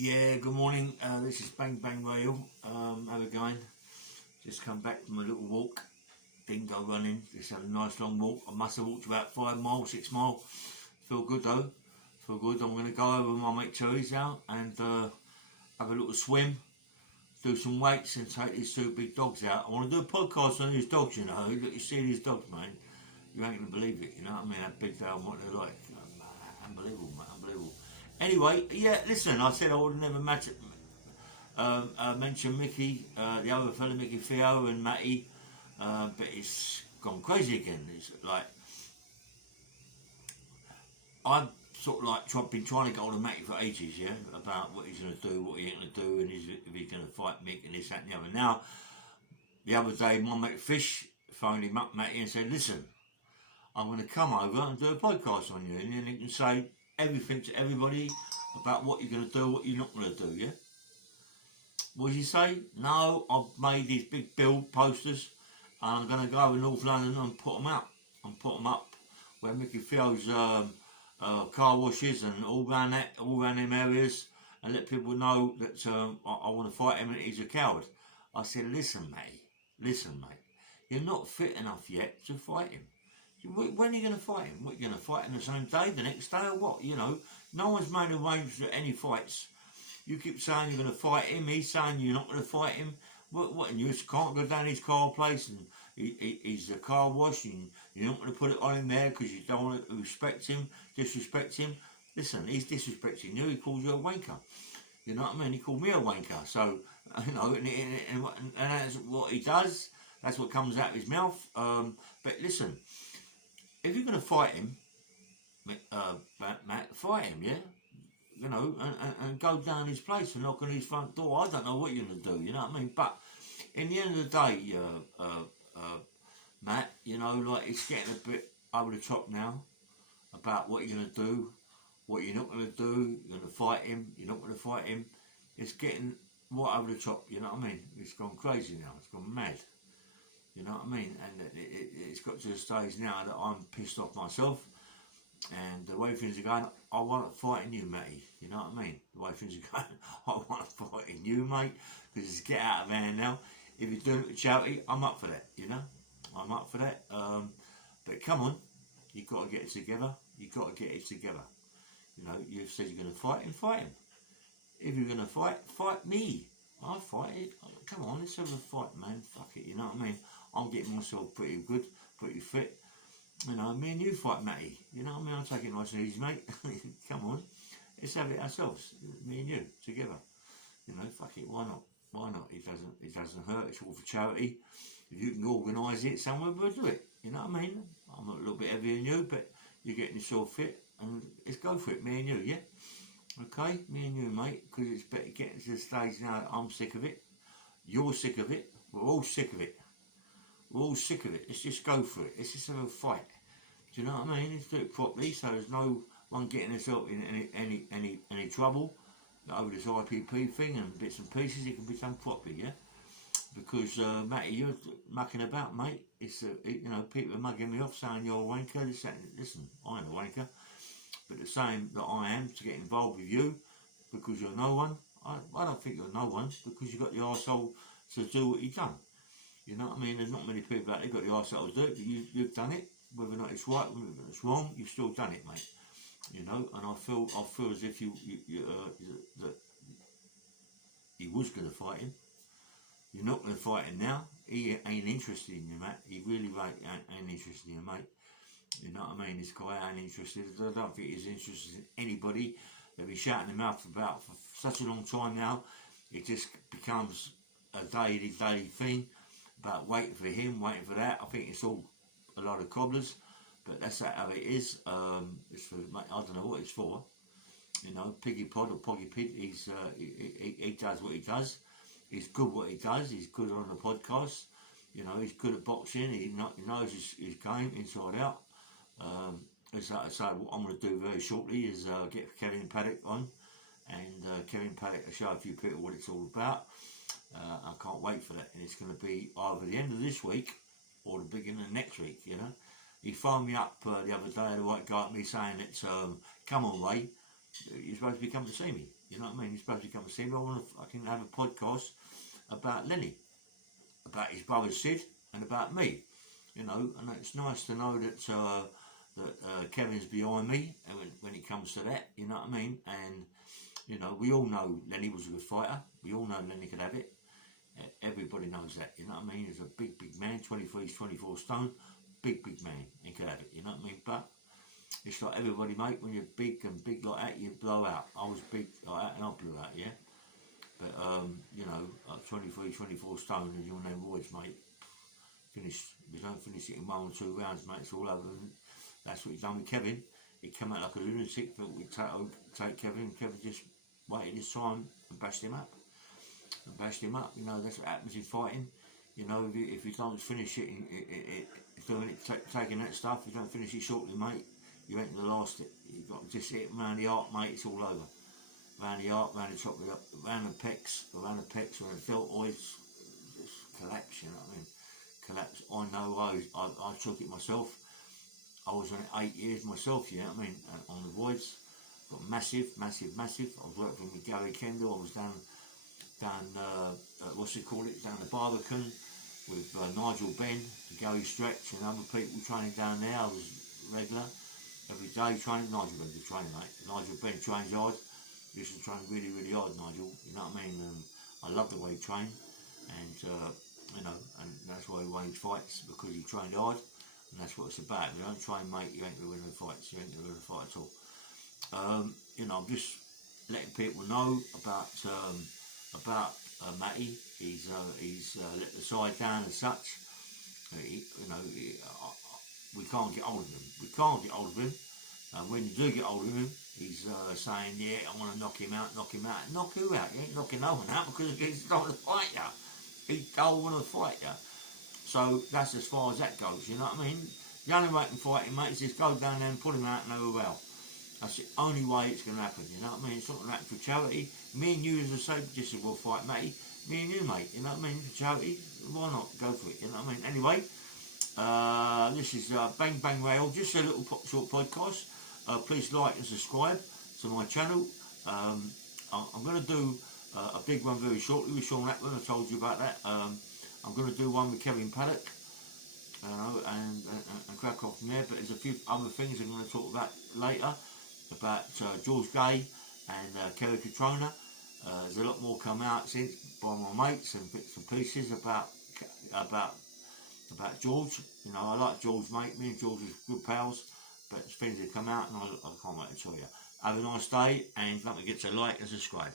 Yeah, good morning. This is Bang Bang Rail. How we going? Just come back from a little walk. Didn't go running. Just had a nice long walk. I must have walked about 5 miles, 6 miles. Feel good though. Feel good. I'm going to go over with my mate Terry's out and have a little swim, do some weights and take these two big dogs out. I want to do a podcast on these dogs, you know. Look, you see these dogs, man. You ain't going to believe it, you know what I mean? How big they are and what they're like. Unbelievable, man. Unbelievable. Anyway, yeah, listen, I said I would never mention Mickey, the other fella, Mickey, Theo and Matty, but it's gone crazy again. It's like, I've sort of like been trying to get hold of Matty for ages, yeah, about what he's going to do, what he ain't going to do, and if he's going to fight Mick and this, that and the other. Now, the other day, my mate Fish phoned him up, Matty, and said, listen, I'm going to come over and do a podcast on you, and then you can say everything to everybody about what you're going to do, what you're not going to do, yeah? What did you say? No, I've made these big build posters, and I'm going to go over North London and put them out. And put them up where Mickey Theo's car washes and all around them areas, and let people know that I want to fight him and he's a coward. I said, listen, mate, you're not fit enough yet to fight him. When are you going to fight him? What, you're going to fight him the same day, the next day, or what? You know, no one's made arrangements for any fights. You keep saying you're going to fight him. He's saying you're not going to fight him. What? And you just can't go down his car place and he's a car wash and you're not going to put it on him there because you don't want to respect him, disrespect him. Listen, he's disrespecting you. He calls you a wanker. You know what I mean? He called me a wanker. So, you know, and that's what he does. That's what comes out of his mouth. But listen, if you're going to fight him, Matt, fight him, yeah? You know, and go down his place and knock on his front door. I don't know what you're going to do, you know what I mean? But in the end of the day, Matt, you know, like it's getting a bit over the top now about what you're going to do, what you're not going to do. You're going to fight him, you're not going to fight him. It's getting right over the top, you know what I mean? It's gone crazy now, it's gone mad. You know what I mean? And it's got to the stage now that I'm pissed off myself. And the way things are going, I want to fight in you, Matty. You know what I mean? The way things are going, I want to fight in you, mate. Because it's get out of hand now. If you're doing it with charity, I'm up for that, you know? I'm up for that. But come on, you've got to get it together. You've got to get it together. You know, you said you're going to fight him, fight him. If you're going to fight me. I'll fight it. Come on, let's have a fight, man. Fuck it, you know what I mean? I'm getting myself pretty good, pretty fit. You know, me and you fight Matty. You know what I mean? I'll take it nice and easy, mate. Come on. Let's have it ourselves. Me and you, together. You know, fuck it, why not? Why not? It doesn't hurt, it's all for charity. If you can organise it somewhere, we'll do it. You know what I mean? I'm a little bit heavier than you, but you're getting yourself fit, and let's go for it, me and you, yeah? Okay, me and you, mate, because it's better getting to the stage now that I'm sick of it. You're sick of it. We're all sick of it. We're all sick of it. Let's just go for it. Let's just have a fight. Do you know what I mean? Let's do it properly so there's no one getting himself in any trouble over this IPP thing and bits and pieces. It can be done properly, yeah? Because, Matty, you're mucking about, mate. It's, you know, people are mugging me off saying you're a wanker. Listen, I ain't a wanker. But the same that I am to get involved with you because you're no one. I don't think you're no one because you've got the arsehole to do what you've done. You know what I mean? There's not many people out there got the arsehole to do it, but you've done it. Whether or not it's right, whether it's wrong, you've still done it, mate. You know, and I feel as if that he was going to fight him. You're not going to fight him now. He ain't interested in you, mate. He really ain't interested in you, mate. You know what I mean? This guy ain't interested. I don't think he's interested in anybody. They've been shouting him out for such a long time now. It just becomes a daily thing about waiting for him, waiting for that. I think it's all a lot of cobblers, but that's how it is. It's for, I don't know what it's for. You know, Piggy Pod or Poggy Pig. He does what he does. He's good what he does. He's good on the podcast. You know, he's good at boxing. He knows his game inside out. So what I'm going to do very shortly is get Kevin Paddock on, and Kevin Paddock will show a few people what it's all about. I can't wait for that, and it's going to be either the end of this week or the beginning of next week, you know. He phoned me up the other day, the white guy at me saying that, come on, Ray, you're supposed to be coming to see me. You know what I mean? He's supposed to come and see me. I want to fucking have a podcast about Lenny, about his brother Sid, and about me. You know, and it's nice to know that Kevin's behind me when it comes to that. You know what I mean? And you know, we all know Lenny was a good fighter. We all know Lenny could have it. Everybody knows that. You know what I mean? He's a big man. 23, 24 stone. Big man. He could have it. You know what I mean? But it's like everybody, mate. When you're big like that, you blow out. I was big like that, and I blew out. Yeah. But you know, 23, 24 stone, and you're them boys, mate. Finish. We don't finish it in 1 or 2 rounds, mate. It's all over. And that's what he's done with Kevin. He came out like a lunatic. Thought we'd take Kevin. Kevin just waited his time and bashed him up. You know, that's what happens in fighting. You know, if you don't finish it, taking that stuff, you don't finish it shortly, mate, you ain't gonna last it. You've got to just hit around the heart, mate. It's all over. Around the heart, around the top of the, around the pecs, or the deltoids, just collapse. You know what I mean? Collapse. I know. I took it myself. I was on it 8 years myself. You know what I mean? On the voids, got massive. I was working with Gary Kendall. I was down what's it called? Down the Barbican with Nigel Ben, Gary Stretch, and other people training down there. I was regular every day training. Nigel Ben was training, mate. Nigel Ben trains hard. He used to train really hard, Nigel. You know what I mean? I love the way he trained, and you know, and that's why he won his fights, because he trained hard, and that's what it's about. If you don't train, mate, you ain't gonna win the fights. You ain't gonna win the fight at all. You know, I'm just letting people know about Matty. He's let the side down as such. You know, we can't get hold of him. When you do get hold of him, he's saying, yeah, I want to knock him out. Knock who out? You ain't knocking no one out, because he's not going to fight you. He don't want to fight you. So that's as far as that goes, you know what I mean? The only way to fight him, mate, is just go down there and put him out and over well. That's the only way it's going to happen, you know what I mean? It's not going to happen for charity. Me and you, as I say, just will fight, Matty. Me and you, mate, you know what I mean? For charity, why not? Go for it, you know what I mean? Anyway, this is Bang Bang Rail, just a little short podcast. Please like and subscribe to my channel. I'm going to do a big one very shortly with Sean Atwood. I told you about that. I'm going to do one with Kevin Paddock, and crack off from there. But there's a few other things I'm going to talk about later, about George Gay and Kerry Catrona. There's a lot more come out since by my mates and bits and pieces about George. You know, I like George, mate. Me and George are good pals, but things have come out, and I can't wait to tell you. Have a nice day, and don't forget to like and subscribe.